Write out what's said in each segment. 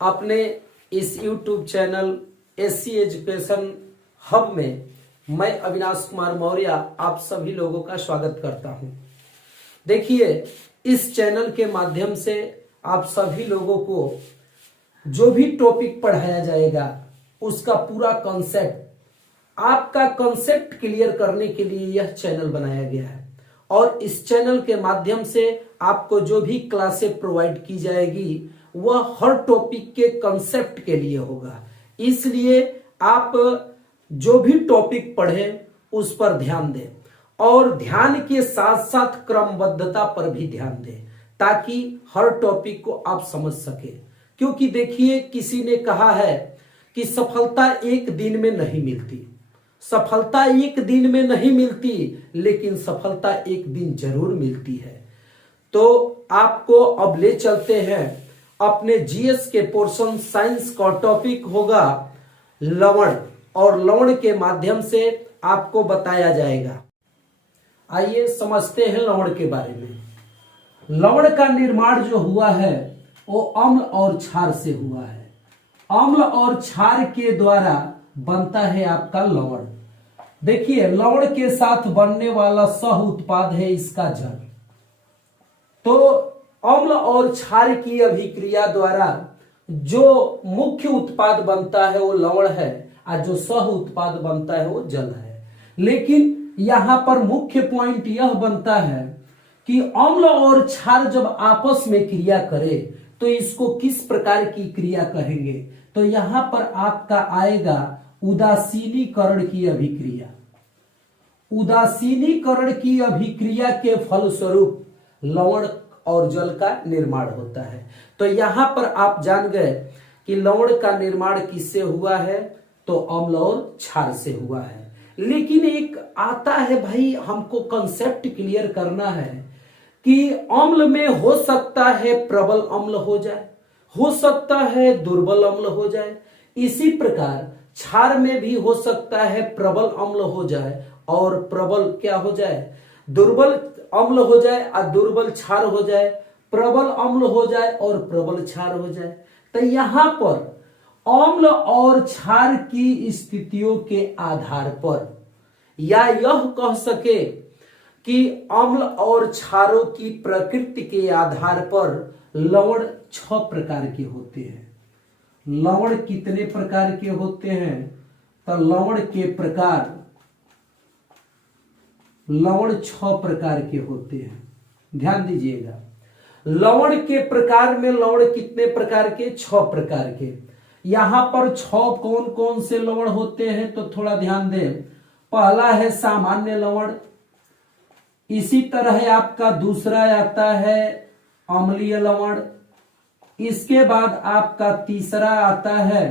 अपने इस YouTube channel SC education hub में मैं अविनाश कुमार मौर्य आप सभी लोगों का स्वागत करता हूं। देखिए, इस चैनल के माध्यम से आप सभी लोगों को जो भी टॉपिक पढ़ाया जाएगा उसका पूरा कॉन्सेप्ट, आपका कॉन्सेप्ट क्लियर करने के लिए यह चैनल बनाया गया है। और इस चैनल के माध्यम से आपको जो भी क्लासेस प्रोवाइड की जाएगी वह हर टॉपिक के कॉन्सेप्ट के लिए होगा। इसलिए आप जो भी टॉपिक पढ़ें उस पर ध्यान दें और ध्यान के साथ साथ क्रमबद्धता पर भी ध्यान दें ताकि हर टॉपिक को आप समझ सके। क्योंकि देखिए, किसी ने कहा है कि सफलता एक दिन में नहीं मिलती। सफलता एक दिन में नहीं मिलती, लेकिन सफलता एक दिन जरूर मिलती है। तो आपको अब ले चलते हैं अपने जीएस के पोर्शन। साइंस का टॉपिक होगा लवण और लवण के माध्यम से आपको बताया जाएगा। आइए समझते हैं लवण के बारे में। लवण का निर्माण जो हुआ है वो अम्ल और क्षार से हुआ है। अम्ल और क्षार के द्वारा बनता है आपका लवण। देखिए, लवण के साथ बनने वाला सह उत्पाद है इसका जल। तो अम्ल और क्षार की अभिक्रिया द्वारा जो मुख्य उत्पाद बनता है वो लवण है और जो सह उत्पाद बनता है वो जल है। लेकिन यहां पर मुख्य पॉइंट यह बनता है कि अम्ल और क्षार जब आपस में क्रिया करे तो इसको किस प्रकार की क्रिया कहेंगे। तो यहां पर आपका आएगा उदासीनीकरण की अभिक्रिया। उदासीनीकरण की अभिक्रिया के फलस्वरूप लवण और जल का निर्माण होता है। तो यहां पर आप जान गए कि लवण का निर्माण किससे हुआ है, तो अम्ल और क्षार से हुआ है। लेकिन एक आता है भाई, हमको कंसेप्ट क्लियर करना है कि अम्ल में हो सकता है प्रबल अम्ल हो जाए, हो सकता है दुर्बल अम्ल हो जाए। इसी प्रकार क्षार में भी हो सकता है प्रबल अम्ल हो जाए और प्रबल क्या हो जाए, दुर्बल अम्ल हो जाए और दुर्बल क्षार हो जाए, प्रबल अम्ल हो जाए और प्रबल क्षार हो जाए। तो यहां पर अम्ल और क्षार की स्थितियों के आधार पर, या यह कह सके कि अम्ल और क्षारों की प्रकृति के आधार पर लवण 6 प्रकार के होते हैं। लवण कितने प्रकार के होते हैं, तो लवण के प्रकार, लवण 6 प्रकार के होते हैं। ध्यान दीजिएगा, लवण के प्रकार में लवण कितने प्रकार के, 6 प्रकार के। यहां पर 6 कौन कौन से लवण होते हैं तो थोड़ा ध्यान दें। पहला है सामान्य लवण, इसी तरह आपका दूसरा आता है अम्लीय लवण, इसके बाद आपका तीसरा आता है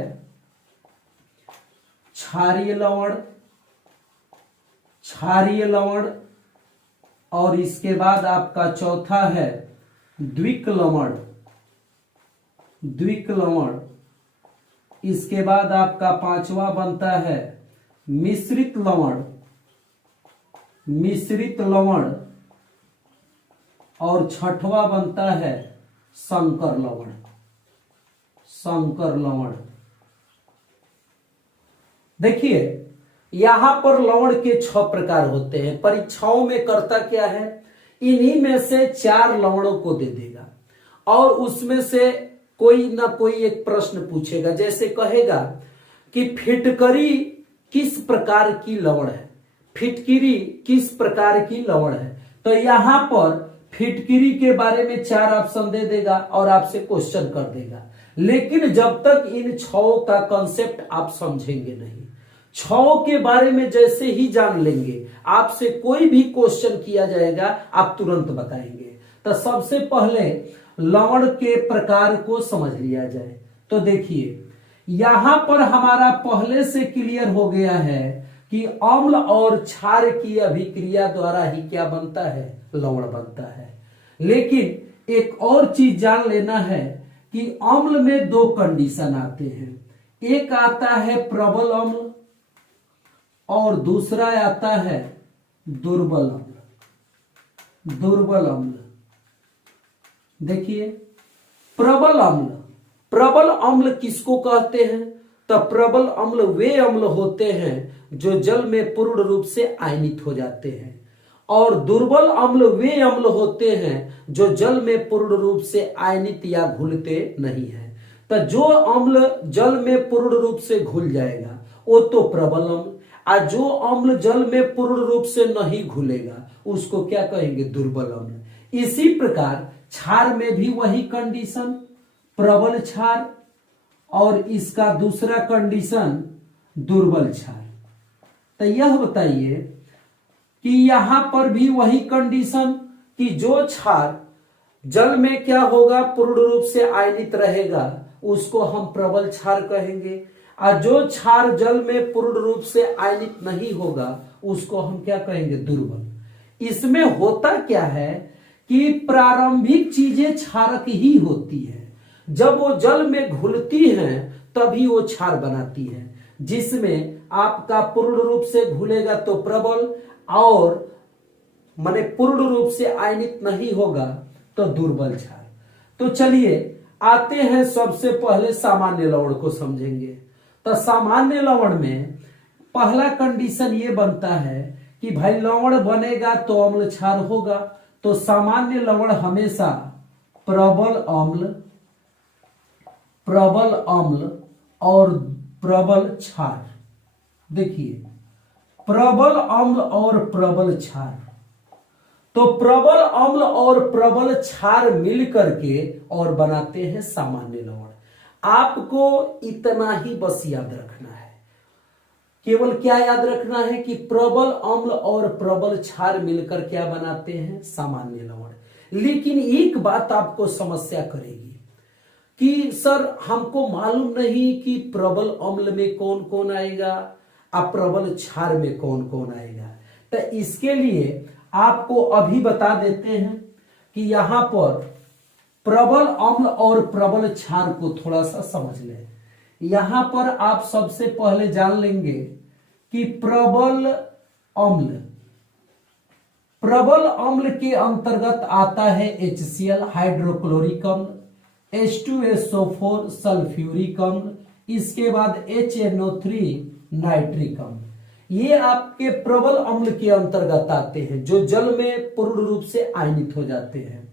क्षारीय लवण, क्षारीय लवण, और इसके बाद आपका चौथा है द्विक लवण, द्विक लवण। इसके बाद आपका 5वां बनता है मिश्रित लवण, मिश्रित लवण, और 6वां बनता है संकर लवण, संकर लवण। देखिए, यहां पर लवण के 6 प्रकार होते हैं। परीक्षाओं में करता क्या है, इन्हीं में से 4 लवणों को दे देगा और उसमें से कोई ना कोई एक प्रश्न पूछेगा। जैसे कहेगा कि फिटकरी किस प्रकार की लवण है, फिटकिरी किस प्रकार की लवण है। तो यहां पर फिटकिरी के बारे में 4 ऑप्शन दे देगा और आपसे क्वेश्चन कर देगा। लेकिन जब तक इन 6 का कॉन्सेप्ट आप समझेंगे नहीं, 6 के बारे में जैसे ही जान लेंगे, आपसे कोई भी क्वेश्चन किया जाएगा आप तुरंत बताएंगे। तो सबसे पहले लवण के प्रकार को समझ लिया जाए। तो देखिए, यहां पर हमारा पहले से क्लियर हो गया है कि अम्ल और क्षार की अभिक्रिया द्वारा ही क्या बनता है, लवण बनता है। लेकिन एक और चीज जान लेना है कि अम्ल में 2 कंडीशन आते हैं। एक आता है प्रबल अम्ल और दूसरा आता है दुर्बल अम्ल। दुर्बल अम्ल। देखिए, प्रबल अम्ल प्रबल अम्ल किसको कहते हैं? तो प्रबल अम्ल वे अम्ल होते हैं जो जल में पूर्ण रूप से आयनित हो जाते हैं, और दुर्बल अम्ल वे अम्ल होते हैं जो जल में पूर्ण रूप से आयनित या घुलते नहीं हैं। तो जो अम्ल जल में पूर्ण रूप से घुल जाएगा वो तो प्रबल अम्ल, और जो अम्ल जल में पूर्ण रूप से नहीं घुलेगा उसको क्या कहेंगे? दुर्बल अम्ल। इसी प्रकार क्षार में भी वही कंडीशन, प्रबल क्षार, और इसका दूसरा कंडीशन दुर्बल क्षार। तो यह बताइए कि यहां पर भी वही कंडीशन कि जो क्षार जल में क्या होगा? पूर्ण रूप से आयनित रहेगा, उसको हम प्रबल क्षार कहेंगे, और जो क्षार जल में पूर्ण रूप से आयनित नहीं होगा उसको हम क्या कहेंगे? दुर्बल। इसमें होता क्या है कि प्रारंभिक चीजें क्षारक ही होती है, जब वो जल में घुलती हैं तभी वो क्षार बनाती हैं, जिसमें आपका पूर्ण रूप से घुलेगा तो प्रबल, और माने पूर्ण रूप से आयनित नहीं होगा तो दुर्बल क्षार। तो चलिए आते हैं सबसे पहले सामान्य लवण को समझेंगे। तो सामान्य लवण में पहला कंडीशन ये बनता है कि भाई लवण बनेगा तो अम्ल क्षार होगा, तो सामान्य लवण हमेशा प्रबल अम्ल और प्रबल क्षार। देखिए प्रबल अम्ल और प्रबल क्षार, तो प्रबल अम्ल और प्रबल क्षार मिल करके और बनाते हैं सामान्य लवण। आपको इतना ही बस याद रखना है, केवल क्या याद रखना है कि प्रबल अम्ल और प्रबल क्षार मिलकर क्या बनाते हैं? सामान्य लवण। लेकिन एक बात आपको समस्या करेगी कि सर हमको मालूम नहीं कि प्रबल अम्ल में कौन कौन आएगा और प्रबल क्षार में कौन कौन आएगा। तो इसके लिए आपको अभी बता देते हैं कि यहां पर प्रबल अम्ल और प्रबल क्षार को थोड़ा सा समझ लें। यहां पर आप सबसे पहले जान लेंगे कि प्रबल अम्ल के अंतर्गत आता है HCl हाइड्रोक्लोरिक अम्ल, H2SO4 सल्फ्यूरिक अम्ल, इसके बाद HNO3 नाइट्रिक अम्ल। ये आपके प्रबल अम्ल के अंतर्गत आते हैं जो जल में पूर्ण रूप से आयनित हो जाते हैं।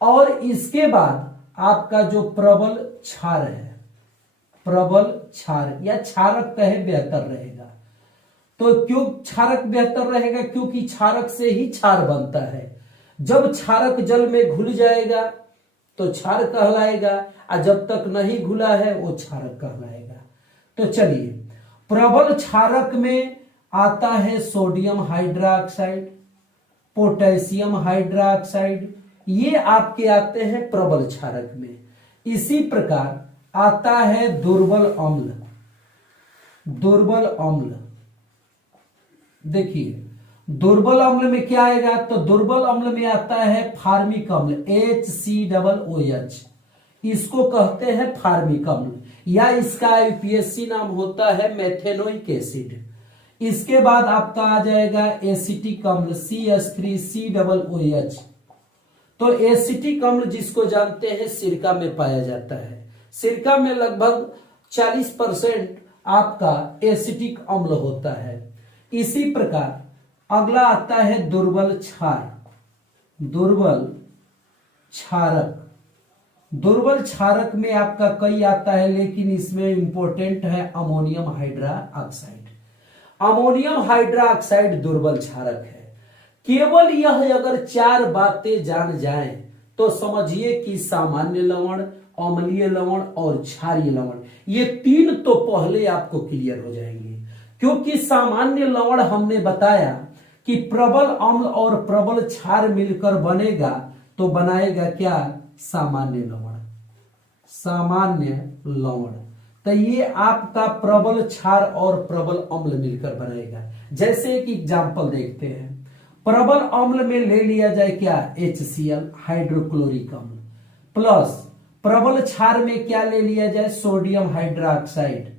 और इसके बाद आपका जो प्रबल क्षार है, प्रबल क्षार या क्षारक कहे बेहतर रहेगा। तो क्यों क्षारक बेहतर रहेगा? क्योंकि क्षारक से ही क्षार बनता है। जब क्षारक जल में घुल जाएगा तो क्षार कहलाएगा, और जब तक नहीं घुला है वो क्षारक कहलाएगा। तो चलिए प्रबल क्षारक में आता है सोडियम हाइड्रोक्साइड, पोटेशियम हाइड्रोक्साइड, ये आपके आते हैं प्रबल क्षारक में। इसी प्रकार आता है दुर्बल अम्ल। देखिए दुर्बल अम्ल में क्या आएगा? तो दुर्बल अम्ल में आता है फार्मिक अम्ल, HCOOH, इसको कहते हैं फार्मिक अम्ल, या इसका यूपीएससी नाम होता है मेथेनोइक एसिड। इसके बाद आपका आ जाएगा एसिटिक अम्ल, CH3COOH। तो एसिटिक अम्ल जिसको जानते हैं सिरका में पाया जाता है, सिरका में लगभग 40% आपका एसिटिक अम्ल होता है। इसी प्रकार अगला आता है दुर्बल क्षारक। दुर्बल क्षारक में आपका कई आता है, लेकिन इसमें इंपॉर्टेंट है अमोनियम हाइड्रोक्साइड। अमोनियम हाइड्रोक्साइड दुर्बल क्षारक है। केवल यह अगर 4 बातें जान जाएं तो समझिए कि सामान्य लवण, अम्लीय लवण और क्षारीय लवण, ये 3 तो पहले आपको क्लियर हो जाएंगे। क्योंकि सामान्य लवण हमने बताया कि प्रबल अम्ल और प्रबल क्षार मिलकर बनेगा, तो बनाएगा क्या? सामान्य लवण। तो ये आपका प्रबल क्षार और प्रबल अम्ल मिलकर बनेगा। जैसे एक एग्जांपल देखते हैं, प्रबल अम्ल में ले लिया जाए क्या? HCl हाइड्रोक्लोरिक अम्ल, प्लस प्रबल क्षार में क्या ले लिया जाए? Sodium hydroxide.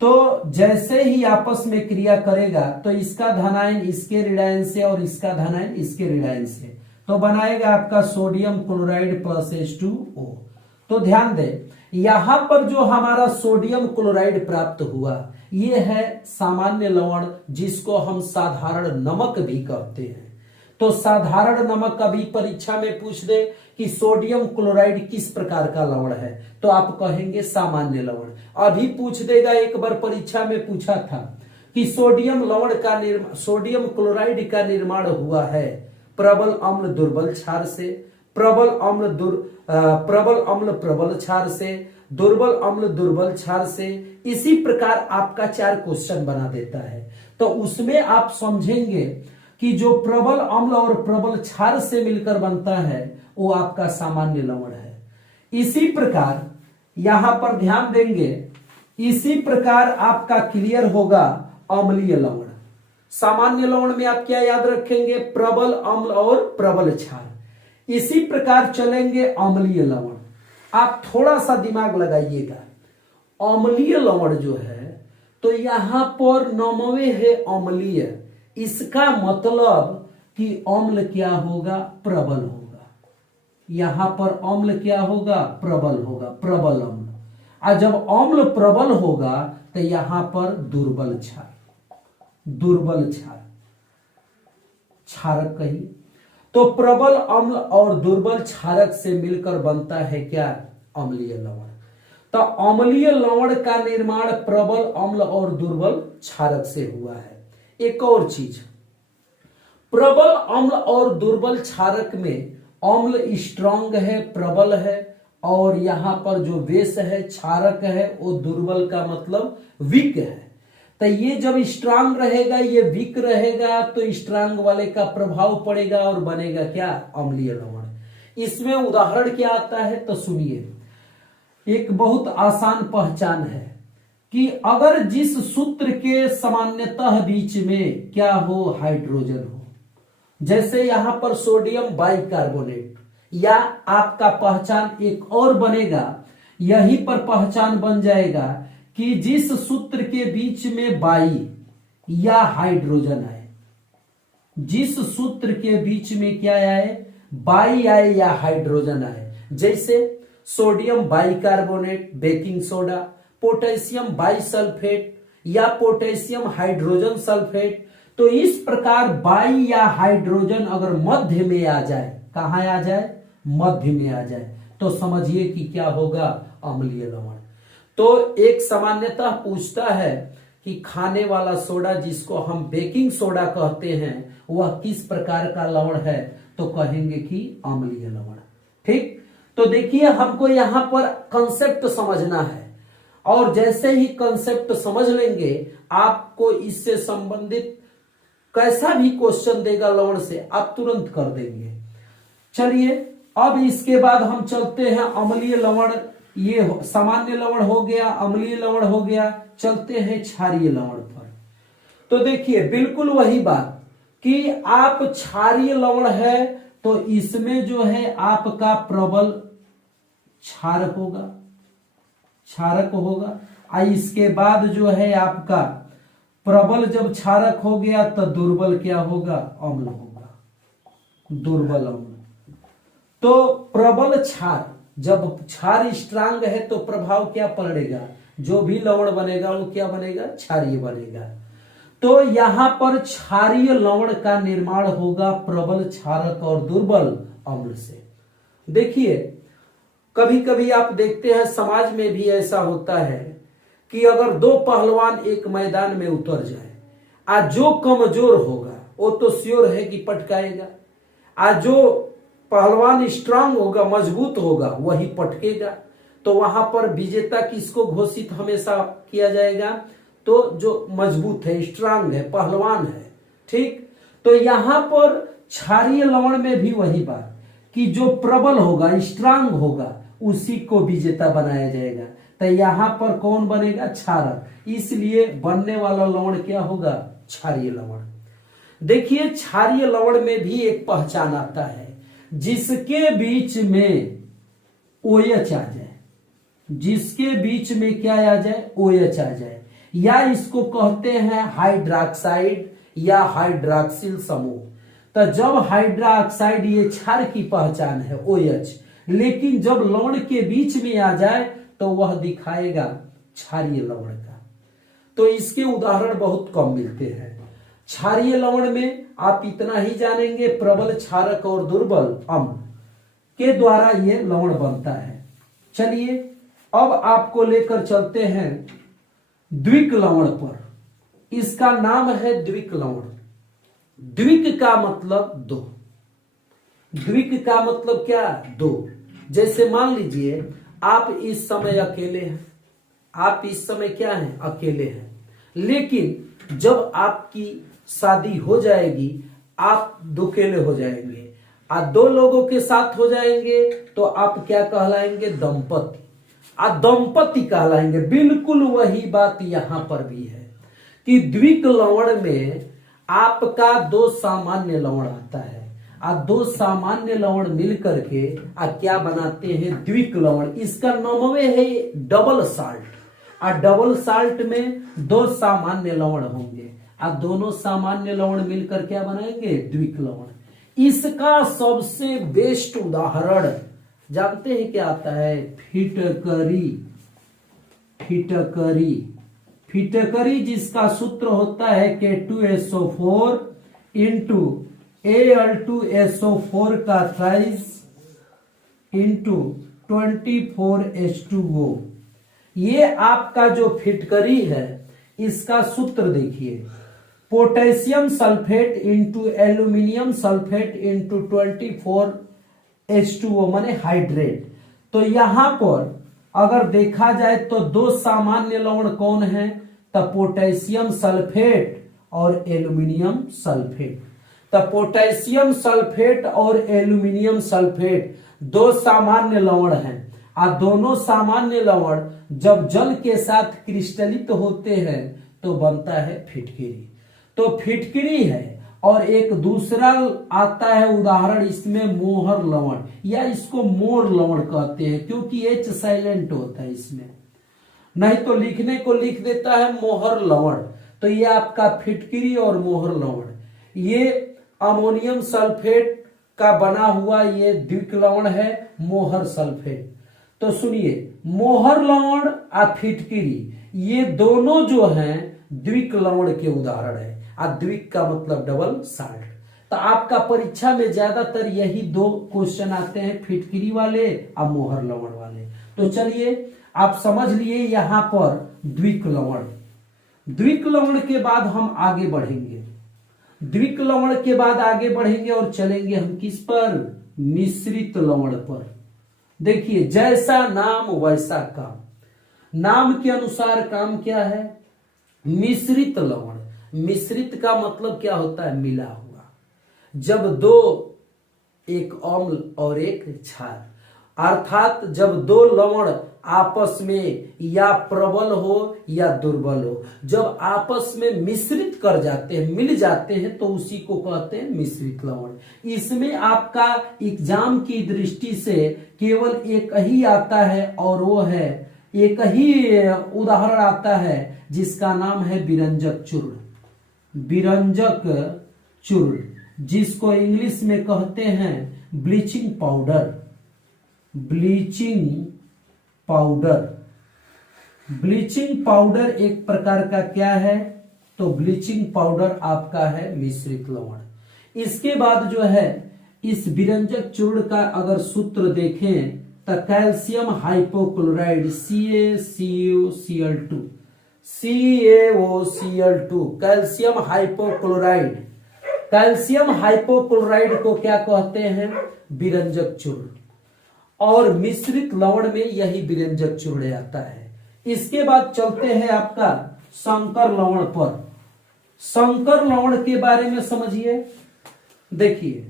तो जैसे ही आपस में क्रिया करेगा तो इसका धनायन इसके ऋणायन से और इसका धनायन इसके ऋणायन से, तो बनाएगा आपका सोडियम क्लोराइड प्लस H2O। तो ध्यान दें, यहां पर जो हमारा सोडियम क्लोराइड प्राप्त हुआ ये है सामान्य लवण, जिसको हम साधारण नमक भी कहते हैं। तो साधारण नमक कभी परीक्षा में पूछ दे कि सोडियम क्लोराइड किस प्रकार का लवण है, तो आप कहेंगे सामान्य लवण। अभी पूछ देगा, एक बार परीक्षा में पूछा था कि सोडियम क्लोराइड का निर्माण हुआ है प्रबल अम्ल दुर्बल क्षार से, प्रबल अम्ल प्रबल क्षार से, दुर्बल अम्ल दुर्बल क्षार से। इसी प्रकार आपका 4 क्वेश्चन बना देता है। तो उसमें आप समझेंगे कि जो प्रबल अम्ल और प्रबल क्षार से मिलकर बनता है वो आपका सामान्य लवण है। इसी प्रकार यहां पर ध्यान देंगे, इसी प्रकार आपका क्लियर होगा अम्लीय लवण। सामान्य लवण में आप क्या याद रखेंगे, प्रबल अम्ल और प्रबल क्षार। इसी प्रकार चलेंगे अम्लीय लवण। आप थोड़ा सा दिमाग लगाइएगा, अम्लीय लवण जो है तो यहां पर नमवे है अम्लीय, इसका मतलब कि अम्ल क्या होगा, प्रबल होगा। यहां पर अम्ल क्या होगा, प्रबल होगा, प्रबल अम्ल। और जब अम्ल प्रबल होगा तो यहां पर दुर्बल क्षार, दुर्बल क्षार, क्षारक कहिए। तो प्रबल अम्ल और दुर्बल क्षारक से मिलकर बनता है क्या, अम्लीय लवण। तो अम्लीय लवण का निर्माण प्रबल अम्ल और दुर्बल क्षारक से हुआ है। एक और चीज, प्रबल अम्ल और दुर्बल क्षारक में अम्ल स्ट्रांग है, प्रबल है, और यहां पर जो बेस है, क्षारक है, वो दुर्बल का मतलब वीक है। तो ये जब स्ट्रांग रहेगा, ये वीक रहेगा, तो स्ट्रांग वाले का प्रभाव पड़ेगा और बनेगा क्या, अम्लीय लवण। इसमें उदाहरण क्या आता है तो सुनिए। एक बहुत आसान पहचान है कि अगर जिस सूत्र के सामान्यतः बीच में क्या हो, हाइड्रोजन हो, जैसे यहां पर सोडियम बाइकार्बोनेट, या आपका पहचान एक और बनेगा, यहीं पर पहचान बन जाएगा कि जिस सूत्र के बीच में बाई या हाइड्रोजन आए, जिस सूत्र के बीच में क्या आए, बाई आए या हाइड्रोजन आए, जैसे sodium bicarbonate baking soda, potassium bisulphate या पोटेशियम हाइड्रोजन सल्फेट। तो इस प्रकार बाई या हाइड्रोजन अगर मध्य में आ जाए, कहां आ जाए, मध्य में आ जाए, तो समझिए कि क्या होगा, अम्लीय लवण। तो एक सामान्यतः पूछता है कि खाने वाला सोडा जिसको हम बेकिंग सोडा कहते हैं वह किस प्रकार का लवण है, तो कहेंगे कि अम्लीय लवण। ठीक, तो देखिए हमको यहां पर कंसेप्ट समझना है, और जैसे ही कंसेप्ट समझ लेंगे आपको इससे संबंधित कैसा भी क्वेश्चन देगा लवण से आप तुरंत कर देंगे। चलिए अब इसके बाद हम चलते हैं अम्लीय लवण। ये सामान्य लवण हो गया, अम्लीय लवण हो गया, चलते हैं क्षारीय लवण पर। तो देखिए बिल्कुल वही बात कि आप क्षारीय लवण है तो इसमें जो है आपका प्रबल क्षारक होगा, क्षारक होगा। इसके बाद जो है आपका प्रबल जब क्षारक हो गया तो दुर्बल क्या होगा, अम्ल होगा, दुर्बल अम्ल। तो प्रबल क्षार, जब क्षार स्ट्रांग है तो प्रभाव क्या पड़ेगा, जो भी लवण बनेगा वो क्या बनेगा, क्षारीय बनेगा। तो यहां पर क्षारीय लवण का निर्माण होगा प्रबल क्षारक और दुर्बल अम्ल से। देखिए कभी कभी आप देखते हैं समाज में भी ऐसा होता है कि अगर 2 पहलवान एक मैदान में उतर जाए, आज जो कमजोर होगा वो तो श्योर है कि पटकाएगा, आज जो पहलवान स्ट्रांग होगा, मजबूत होगा, वही पटकेगा। तो वहां पर विजेता किसको घोषित हमेशा किया जाएगा, तो जो मजबूत है, स्ट्रांग है, पहलवान है। ठीक, तो यहां पर क्षारीय लवण में भी वही बात कि जो प्रबल होगा, स्ट्रांग होगा, उसी को विजेता बनाया जाएगा। तो यहां पर कौन बनेगा, क्षारक, इसलिए बनने वाला लवण क्या होगा, क्षारीय लवण। देखिए क्षारीय लवण में भी एक पहचान आता है, जिसके बीच में OH आ जाए, जिसके बीच में क्या आ जाए, OH आ जाए, या इसको कहते हैं हाइड्रोक्साइड या हाइड्रोक्सिल समूह। तो जब हाइड्रोक्साइड, ये क्षार की पहचान है OH, लेकिन जब लवण के बीच में आ जाए तो वह दिखाएगा क्षारीय लवण का। तो इसके उदाहरण बहुत कम मिलते हैं। क्षारीय लवण में आप इतना ही जानेंगे, प्रबल क्षारक और दुर्बल अम्ल के द्वारा यह लवण बनता है। चलिए अब आपको लेकर चलते हैं द्विक लवण पर। इसका नाम है द्विक लवण। द्विक का मतलब दो। द्विक का मतलब क्या? दो। जैसे मान लीजिए आप इस समय अकेले हैं, आप इस समय क्या हैं? अकेले हैं। लेकिन जब आपकी शादी हो जाएगी आप दुकेले हो जाएंगे, आप दो लोगों के साथ हो जाएंगे तो आप क्या कहलाएंगे? दंपति। आप दंपति कहलाएंगे। बिल्कुल वही बात यहां पर भी है कि द्विक लवण में आपका दो सामान्य लवण आता है, आप दो सामान्य लवण मिलकर के आप क्या बनाते हैं? द्विक लवण। इसका नाम है डबल साल्ट। और डबल साल्ट में दो सामान्य लवण होंगे, आप दोनों सामान्य लवण मिलकर क्या बनाएंगे? द्विक लवण। इसका सबसे बेस्ट उदाहरण जानते हैं क्या आता है? फिटकरी। फिटकरी। फिटकरी जिसका सूत्र होता है K2SO4 इंटू Al2SO4 का साइज इंटू 24H2O। ये आपका जो फिटकरी है इसका सूत्र देखिए, potassium sulphate into aluminium sulphate into 24H2O माने हाइड्रेट। तो यहां पर अगर देखा जाए तो दो सामान्य लवण कौन है? तो पोटेशियम सल्फेट और एल्यूमिनियम सल्फेट। तो पोटेशियम सल्फेट और एल्यूमिनियम सल्फेट दो सामान्य लवण हैं। और दोनों सामान्य लवण जब जल के साथ क्रिस्टलित होते हैं तो बनता है फिटकिरी। तो फिटकिरी है। और एक दूसरा आता है उदाहरण इसमें मोहर लवण, या इसको मोर लवण कहते हैं क्योंकि H साइलेंट होता है इसमें, नहीं तो लिखने को लिख देता है मोहर लवण। तो ये आपका फिटकिरी और मोहर लवण ये अमोनियम सल्फेट का बना हुआ ये द्विक लवण है, मोहर सल्फेट। तो सुनिए, मोहर लवण और फिटकिरी ये दोनों जो हैं द्विक लवण के उदाहरण है। और द्विक का मतलब डबल साल्ट। तो आपका परीक्षा में ज्यादातर यही दो क्वेश्चन आते हैं, फिटकिरी वाले और मोहर लवण वाले। तो चलिए आप समझ लिए यहां पर द्विक लवण। द्विक लवण के बाद हम आगे बढ़ेंगे। द्विक लवण के बाद आगे बढ़ेंगे और चलेंगे हम किस पर? मिश्रित लवण पर। देखिए जैसा नाम वैसा काम। नाम के अनुसार काम क्या है? मिश्रित लवण। मिश्रित का मतलब क्या होता है? मिला हुआ। जब दो, एक अम्ल और एक क्षार, अर्थात जब दो लवण आपस में या प्रबल हो या दुर्बल हो, जब आपस में मिश्रित कर जाते हैं, मिल जाते हैं, तो उसी को कहते हैं मिश्रित लवण। इसमें आपका एग्जाम की दृष्टि से केवल एक ही आता है और वो है, एक ही उदाहरण आता है जिसका नाम है विरंजक चूर्ण। विरंजक चूर्ण जिसको इंग्लिश में कहते हैं bleaching powder. Bleaching powder. Bleaching powder एक प्रकार का क्या है? तो ब्लीचिंग पाउडर आपका है मिश्रित लवण। इसके बाद जो है इस विरंजक चूर्ण का अगर सूत्र देखें तो calcium hypochlorite CaCO2 CaOCl2 calcium hypochlorite. Calcium hypochlorite को क्या कहते हैं? विरंजक चूर्ण। और मिश्रित लवण में यही विरंजक चूर्ण आता है। इसके बाद चलते हैं आपका संकर लवण पर। संकर लवण के बारे में समझिए। देखिए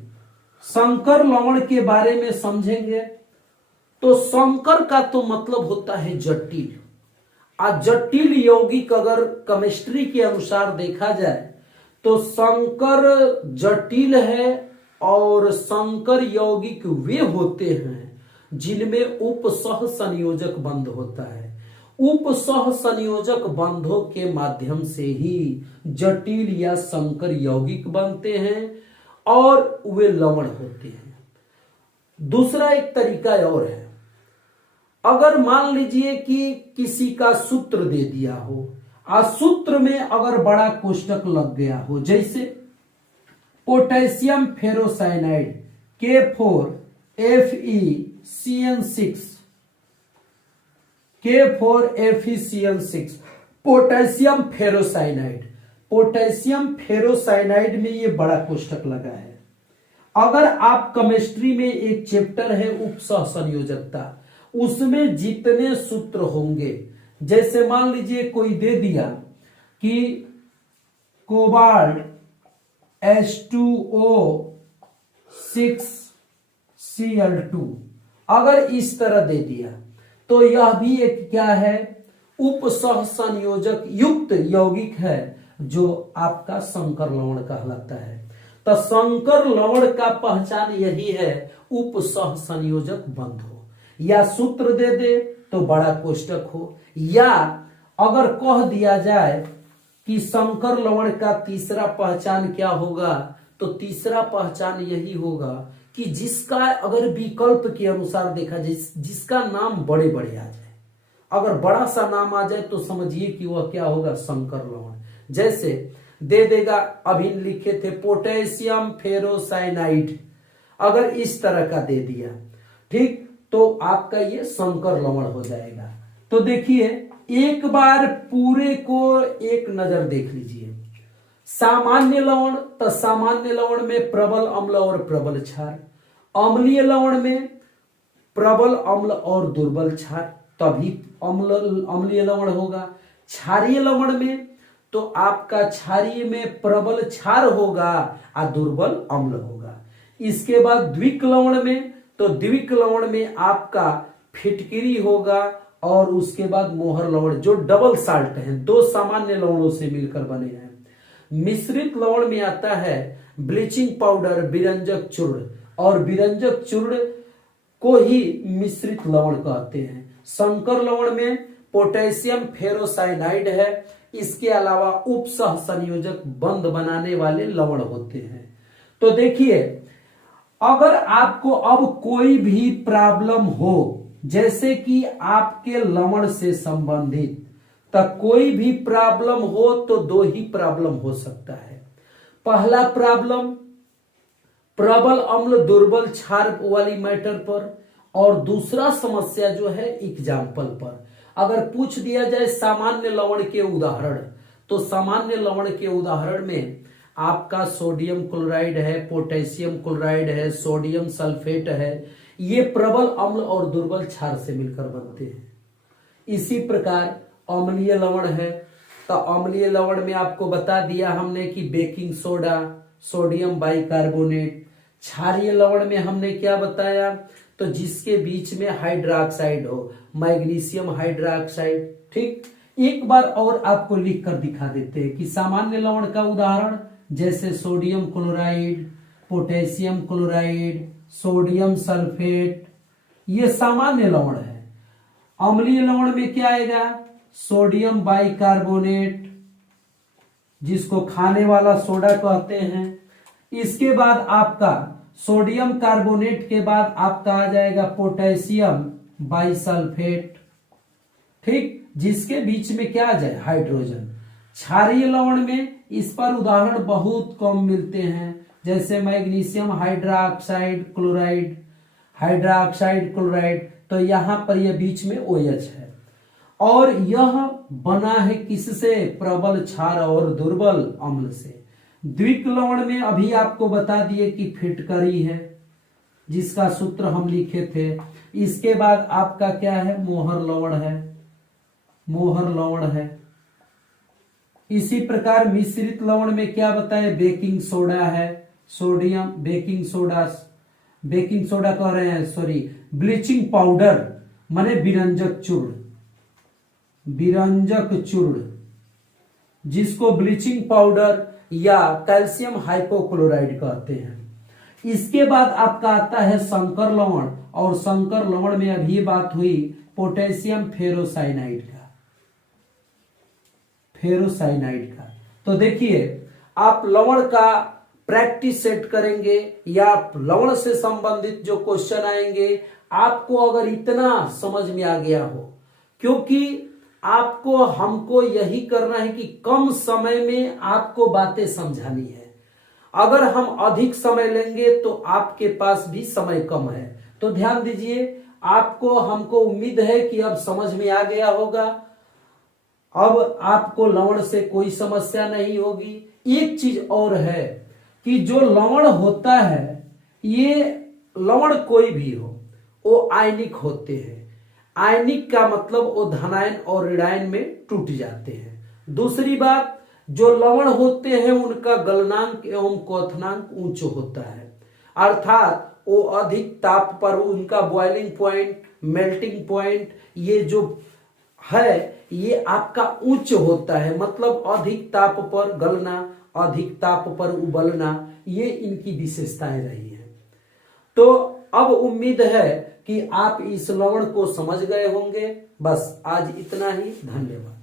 संकर लवण के बारे में समझेंगे तो संकर का तो मतलब होता है जटिल। जटिल यौगिक अगर केमिस्ट्री के अनुसार देखा जाए तो संकर जटिल है। और संकर यौगिक वे होते हैं जिनमें उपसह संयोजक बंध होता है। उपसह संयोजक बंधों के माध्यम से ही जटिल या संकर यौगिक बनते हैं और वे लवण होते हैं। दूसरा एक तरीका और है, अगर मान लीजिए कि किसी का सूत्र दे दिया हो और सूत्र में अगर बड़ा कोष्टक लग गया हो, जैसे potassium ferrocyanide K4FeCN6 K4FeCN6 potassium ferrocyanide, potassium ferrocyanide में ये बड़ा कोष्टक लगा है। अगर आप केमिस्ट्री में एक चैप्टर है उपसह संयोजकता, उसमें जितने सूत्र होंगे, जैसे मान लीजिए कोई दे दिया कि कोबाल्ट H2O6Cl2, अगर इस तरह दे दिया तो यह भी एक क्या है, उपसह संयोजक युक्त यौगिक है, जो आपका संकर लवण कहलाता है। तो संकर लवण का पहचान यही है, उपसह संयोजक बंध हो, या सूत्र दे दे तो बड़ा कोष्टक हो, या अगर कह दिया जाए कि संकर लवण का तीसरा पहचान क्या होगा, तो तीसरा पहचान यही होगा कि जिसका अगर विकल्प के अनुसार देखा जाए, जिसका नाम बड़े बड़े आ जाए, अगर बड़ा सा नाम आ जाए तो समझिए कि वह क्या होगा, संकर लवण। जैसे दे देगा, अभी लिखे थे पोटेशियम फेरोसाइनाइड, अगर इस तरह का दे दिया, ठीक, तो आपका ये संकर लवण हो जाएगा। तो देखिए एक बार पूरे को एक नजर देख लीजिए। सामान्य लवण, तो सामान्य लवण में प्रबल अम्ल और प्रबल क्षार, अम्लीय लवण में प्रबल अम्ल और दुर्बल क्षार, तभी अम्लीय लवण होगा। क्षारीय लवण में तो आपका क्षारीय में प्रबल क्षार होगा और दुर्बल अम्ल होगा। इसके बाद द्विक लवण में, तो द्विक लवण में आपका फिटकिरी होगा, और उसके बाद मोहर लवण जो डबल साल्ट है, दो सामान्य लवणों से मिलकर बने हैं। मिश्रित लवण में आता है ब्लीचिंग पाउडर, विरंजक चूर्ण, और विरंजक चूर्ण को ही मिश्रित लवण कहते हैं। संकर लवण में पोटेशियम फेरोसाइनाइड है, इसके अलावा उपसह संयोजक बंध बनाने वाले लवण होते हैं। तो देखिए अगर आपको अब कोई भी प्रॉब्लम हो, जैसे कि आपके लवण से संबंधित, तो कोई भी प्रॉब्लम हो तो दो ही प्रॉब्लम हो सकता है। पहला प्रॉब्लम प्रबल अम्ल दुर्बल क्षार वाली मैटर पर, और दूसरा समस्या जो है एग्जाम्पल पर। अगर पूछ दिया जाए सामान्य लवण के उदाहरण, तो सामान्य लवण के उदाहरण में आपका सोडियम क्लोराइड है, पोटेशियम क्लोराइड है, सोडियम सल्फेट है, ये प्रबल अम्ल और दुर्बल क्षार से मिलकर बनते हैं। इसी प्रकार अम्लीय लवण है, तो अम्लीय लवण में आपको बता दिया हमने कि बेकिंग सोडा, सोडियम बाइकार्बोनेट। क्षारीय लवण में हमने क्या बताया, तो जिसके बीच में हाइड्रोक्साइड हो, मैग्नीशियम हाइड्रोक्साइड। ठीक, एक बार और आपको लिख कर दिखा देते हैं कि सामान्य लवण का उदाहरण जैसे sodium chloride, potassium chloride, sodium sulphate, ये सामान्य लवण है। अम्लीय लवण में क्या आएगा, सोडियम बाइकार्बोनेट, जिसको खाने वाला सोडा कहते हैं। इसके बाद आपका सोडियम कार्बोनेट के बाद आपका आ जाएगा पोटेशियम बाइसल्फेट, ठीक, जिसके बीच में क्या आ जाए, हाइड्रोजन। क्षारीय लवण में इस पर उदाहरण बहुत कम मिलते हैं, जैसे magnesium hydroxide chloride, hydroxide chloride, तो यहां पर यह बीच में OH है। और यह बना है किससे, प्रबल क्षार और दुर्बल अम्ल से। द्विक लवण में अभी आपको बता दिए कि फिटकरी है, जिसका सूत्र हम लिखे थे। इसके बाद आपका क्या है, मोहर लवण है, मोहर लवण है। इसी प्रकार मिश्रित लवण में क्या बताए, बेकिंग सोडा है, sodium baking soda, baking soda कह रहे हैं, सॉरी, ब्लीचिंग पाउडर माने विरंजक चूर्ण, विरंजक चूर्ण, जिसको ब्लीचिंग पाउडर या कैल्शियम हाइपोक्लोराइड कहते हैं। इसके बाद आपका आता है संकर लवण, और संकर लवण में अभी बात हुई पोटेशियम फेरोसाइनाइड का, फेरोसाइनाइड का। तो देखिए आप लवण का प्रैक्टिस सेट करेंगे या लवण से संबंधित जो क्वेश्चन आएंगे, आपको अगर इतना समझ में आ गया हो, क्योंकि आपको हमको यही करना है कि कम समय में आपको बातें समझानी है। अगर हम अधिक समय लेंगे तो आपके पास भी समय कम है। तो ध्यान दीजिए, आपको हमको उम्मीद है कि अब समझ में आ गया होगा। अब आपको लवण से कोई समस्या नहीं होगी। एक चीज और है कि जो लवण होता है, ये लवण कोई भी हो, वो आयनिक होते हैं। आयनिक का मतलब वो धनायन और ऋणायन में टूट जाते हैं। दूसरी बात, जो लवण होते हैं उनका गलनांक एवं क्वथनांक उच्च होता है, अर्थात वो अधिक ताप पर उनका बॉइलिंग पॉइंट, मेल्टिंग पॉइंट, ये जो है ये आपका उच्च होता है। मतलब अधिक ताप पर गलना, अधिक ताप पर उबलना, ये इनकी विशेषताएं रही हैं। तो अब उम्मीद है कि आप इस लवण को समझ गए होंगे। बस आज इतना ही। धन्यवाद।